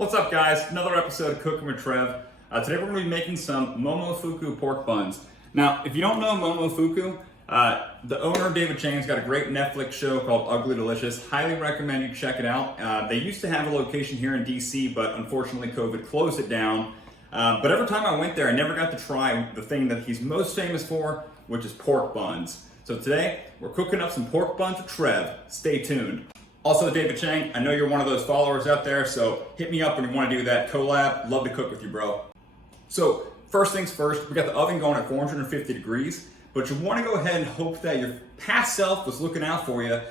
What's up, guys? Another episode of Cooking with Trev. Today we're going to be making some Momofuku pork buns. Now, if you don't know Momofuku, the owner, David Chang's got a great Netflix show called Ugly Delicious. Highly recommend you check it out. They used to have a location here in DC, but unfortunately COVID closed it down. But every time I went there, I never got to try the thing that he's most famous for, which is pork buns. So today, we're cooking up some pork buns with Trev. Stay tuned. Also, David Chang, I know you're one of those followers out there, so hit me up when you want to do that collab. Love to cook with you, bro. So, first things first, we got the oven going at 450 degrees, but you want to go ahead and hope that your past self was looking out for you.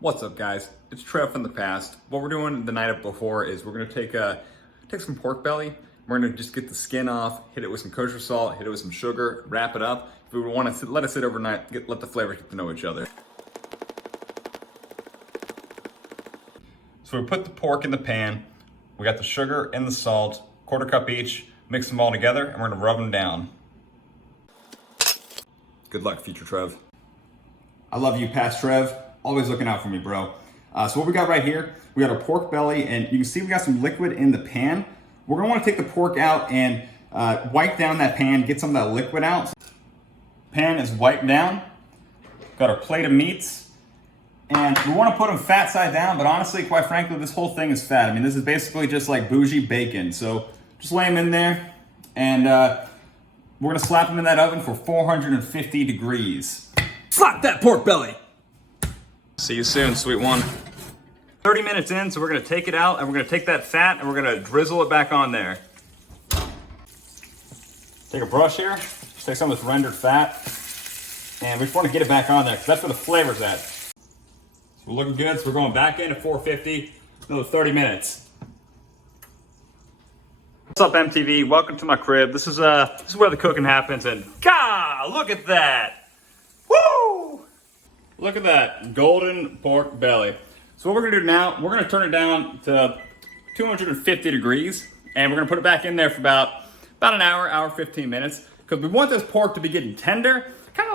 What's up, guys? It's Trev from the past. What we're doing the night before is we're going to take some pork belly. We're going to just get the skin off, hit it with some kosher salt, hit it with some sugar, wrap it up. If we want to let it sit overnight, let the flavors get to know each other. So we put the pork in the pan, we got the sugar and the salt, quarter cup each, mix them all together, and we're gonna rub them down. Good luck, future Trev. I love you, past Trev. Always looking out for me, bro. So what we got right here, we got our pork belly, and you can see we got some liquid in the pan. We're gonna wanna take the pork out and wipe down that pan, get some of that liquid out. Pan is wiped down. Got our plate of meats. And we want to put them fat side down, but honestly, quite frankly, this whole thing is fat. I mean, this is basically just like bougie bacon. So just lay them in there, and we're gonna slap them in that oven for 450 degrees. Slap that pork belly! See you soon, sweet one. 30 minutes in, so we're gonna take it out, and we're gonna take that fat, and we're gonna drizzle it back on there. Take a brush here, just take some of this rendered fat, and we just want to get it back on there, because that's where the flavor's at. We're looking good, so we're going back in at 450, another 30 minutes. What's up, MTV? Welcome to my crib. This is where the cooking happens, and God, look at that! Woo! Look at that golden pork belly. So what we're gonna do now, we're gonna turn it down to 250 degrees, and we're gonna put it back in there for about an hour, 15 minutes, because we want this pork to be getting tender, kind of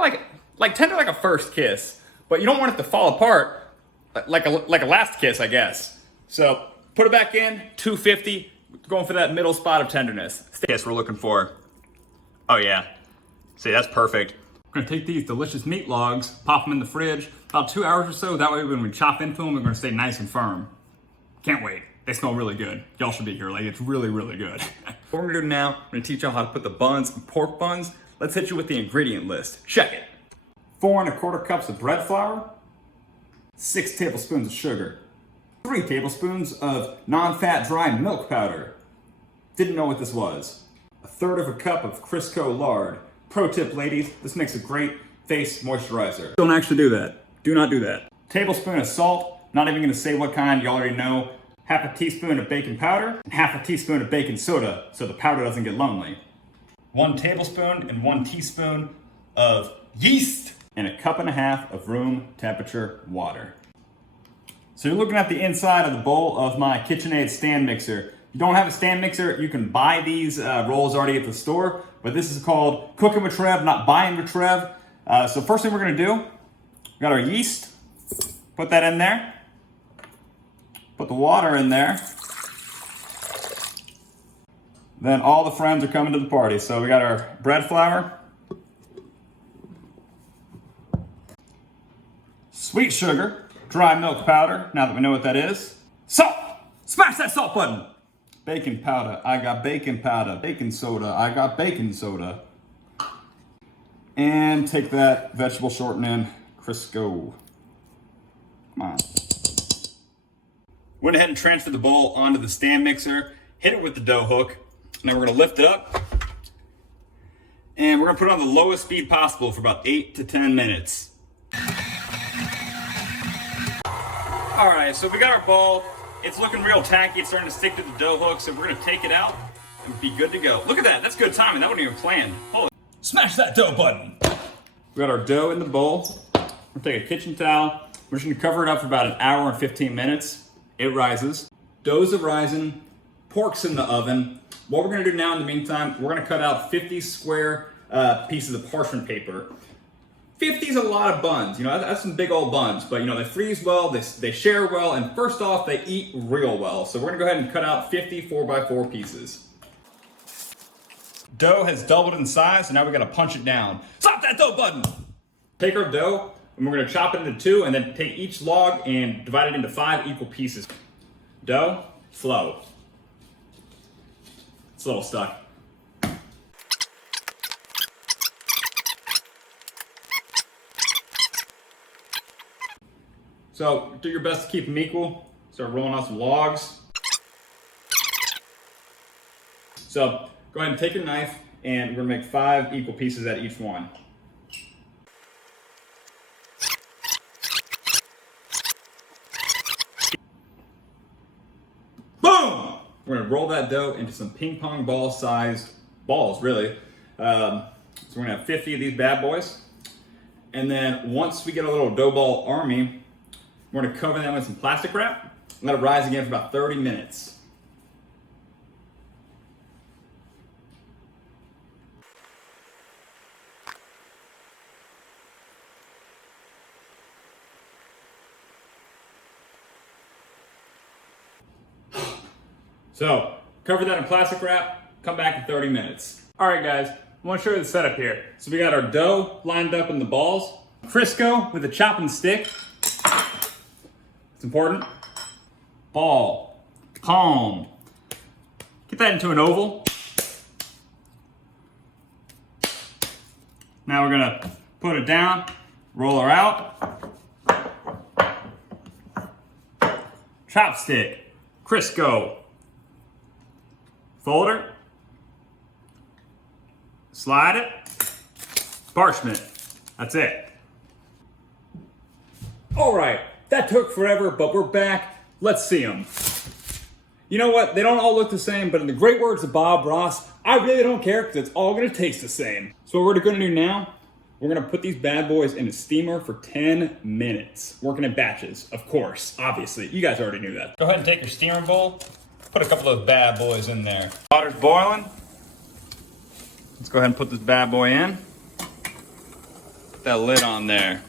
like tender like a first kiss, but you don't want it to fall apart. Like a last kiss, I guess. So put it back in, 250, going for that middle spot of tenderness. Yes, we're looking for. Oh yeah, see, that's perfect. We're gonna take these delicious meat logs, pop them in the fridge, about 2 hours or so. That way when we chop into them, they're gonna stay nice and firm. Can't wait, they smell really good. Y'all should be here, like it's really, really good. What we're gonna do now, we're gonna teach y'all how to put the buns in pork buns. Let's hit you with the ingredient list. Check it. 4 1/4 cups of bread flour, 6 tablespoons of sugar, 3 tablespoons of non-fat dry milk powder. Didn't know what this was. 1/3 cup of Crisco lard. Pro tip, ladies, this makes a great face moisturizer. Don't actually do that. Do not do that. Tablespoon of salt, not even gonna say what kind, you already know. 1/2 teaspoon of baking powder, and 1/2 teaspoon of baking soda, so the powder doesn't get lonely. 1 tablespoon and 1 teaspoon of yeast, and 1.5 cups of room temperature water. So you're looking at the inside of the bowl of my KitchenAid stand mixer. If you don't have a stand mixer, you can buy these rolls already at the store, but this is called Cooking with Trev, not Buying with Trev. So first thing we're gonna do, we got our yeast, put that in there, put the water in there. Then all the friends are coming to the party. So we got our bread flour, sweet sugar, dry milk powder, now that we know what that is. Salt! Smash that salt button! Baking powder, I got baking powder. Baking soda, I got baking soda. And take that vegetable shortening, Crisco. Come on. Went ahead and transferred the bowl onto the stand mixer, hit it with the dough hook, and then we're gonna lift it up. And we're gonna put it on the lowest speed possible for about 8 to 10 minutes. All right, so we got our ball. It's looking real tacky. It's starting to stick to the dough hook, so we're gonna take it out and be good to go. Look at that, that's good timing. That wasn't even planned. Holy. Smash that dough button. We got our dough in the bowl. We're gonna take a kitchen towel. We're just gonna cover it up for about 1 hour and 15 minutes. It rises. Dough's rising, pork's in the oven. What we're gonna do now in the meantime, we're gonna cut out 50 square pieces of parchment paper. 50 is a lot of buns. You know, that's some big old buns, but you know, they freeze well, they share well, and first off, they eat real well. So we're gonna go ahead and cut out 50 4x4 pieces. Dough has doubled in size, so now we gotta punch it down. Stop that dough button! Take our dough, and we're gonna chop it into 2, and then take each log and divide it into 5 equal pieces. Dough, flow. It's a little stuck. So do your best to keep them equal. Start rolling out some logs. So go ahead and take your knife, and we're gonna make 5 equal pieces at each one. Boom! We're gonna roll that dough into some ping pong ball sized balls, really. So we're gonna have 50 of these bad boys. And then once we get a little dough ball army, we're gonna cover them with some plastic wrap and let it rise again for about 30 minutes. So, cover that in plastic wrap, come back in 30 minutes. All right guys, I wanna show you the setup here. So we got our dough lined up in the balls, Crisco with a chopping stick. It's important. Ball, palm. Get that into an oval. Now we're gonna put it down, roll her out. Chopstick, Crisco. Folder, slide it, parchment. That's it. All right, that took forever, but we're back. Let's see them. You know what? They don't all look the same, but in the great words of Bob Ross, I really don't care because it's all gonna taste the same. So what we're gonna do now, we're gonna put these bad boys in a steamer for 10 minutes. Working in batches, of course, obviously. You guys already knew that. Go ahead and take your steamer bowl. Put a couple of bad boys in there. Water's boiling. Let's go ahead and put this bad boy in. Put that lid on there.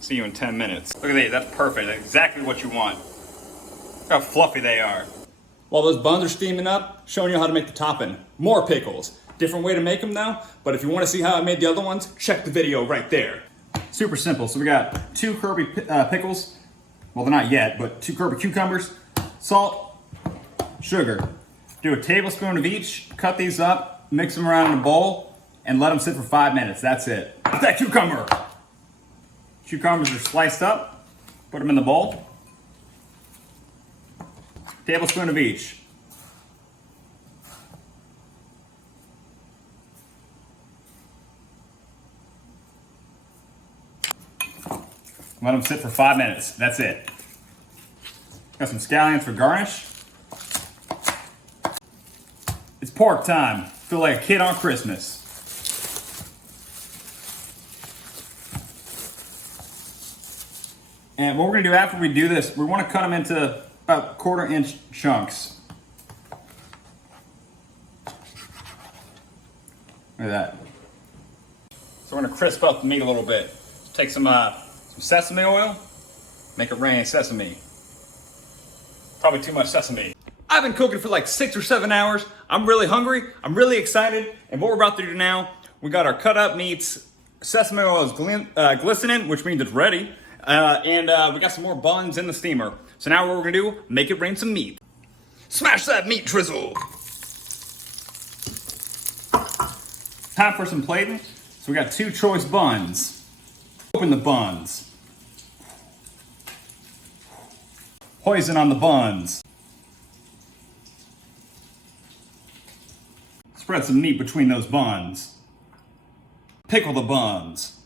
See you in 10 minutes. Look at these, that's perfect. That's exactly what you want. Look how fluffy they are. While those buns are steaming up, showing you how to make the topping. More pickles. Different way to make them now, but if you want to see how I made the other ones, check the video right there. Super simple. So we got 2 Kirby pickles. Well, they're not yet, but 2 Kirby cucumbers, salt, sugar. Do a tablespoon of each, cut these up, mix them around in a bowl, and let them sit for 5 minutes. That's it. What's that cucumber? Cucumbers are sliced up, put them in the bowl. Tablespoon of each. Let them sit for 5 minutes. That's it. Got some scallions for garnish. It's pork time. Feel like a kid on Christmas. And what we're gonna do after we do this, we wanna cut them into about 1/4 inch chunks. Look at that. So we're gonna crisp up the meat a little bit. Take some sesame oil, make it rain sesame. Probably too much sesame. I've been cooking for like 6 or 7 hours. I'm really hungry, I'm really excited, and what we're about to do now, we got our cut up meats, sesame oil is glistening, which means it's ready, and we got some more buns in the steamer. So now what we're gonna do, make it rain some meat. Smash that meat drizzle! Time for some plating. So we got 2 choice buns. Open the buns. Poison on the buns. Spread some meat between those buns. Pickle the buns.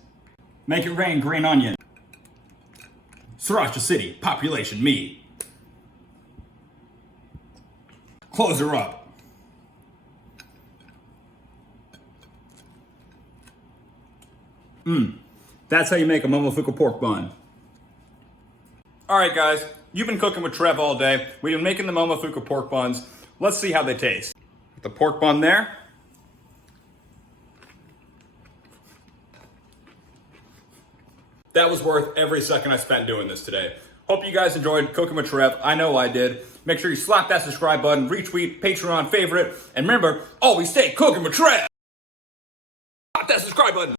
Make it rain green onion. Sriracha City, population me. Close her up. That's how you make a Momofuku pork bun. All right, guys, you've been cooking with Trev all day. We've been making the Momofuku pork buns. Let's see how they taste. The pork bun there. That was worth every second I spent doing this today. Hope you guys enjoyed cooking with Trev. I know I did. Make sure you slap that subscribe button, retweet, Patreon favorite, and remember, always stay cooking with Trev. Slap that subscribe button.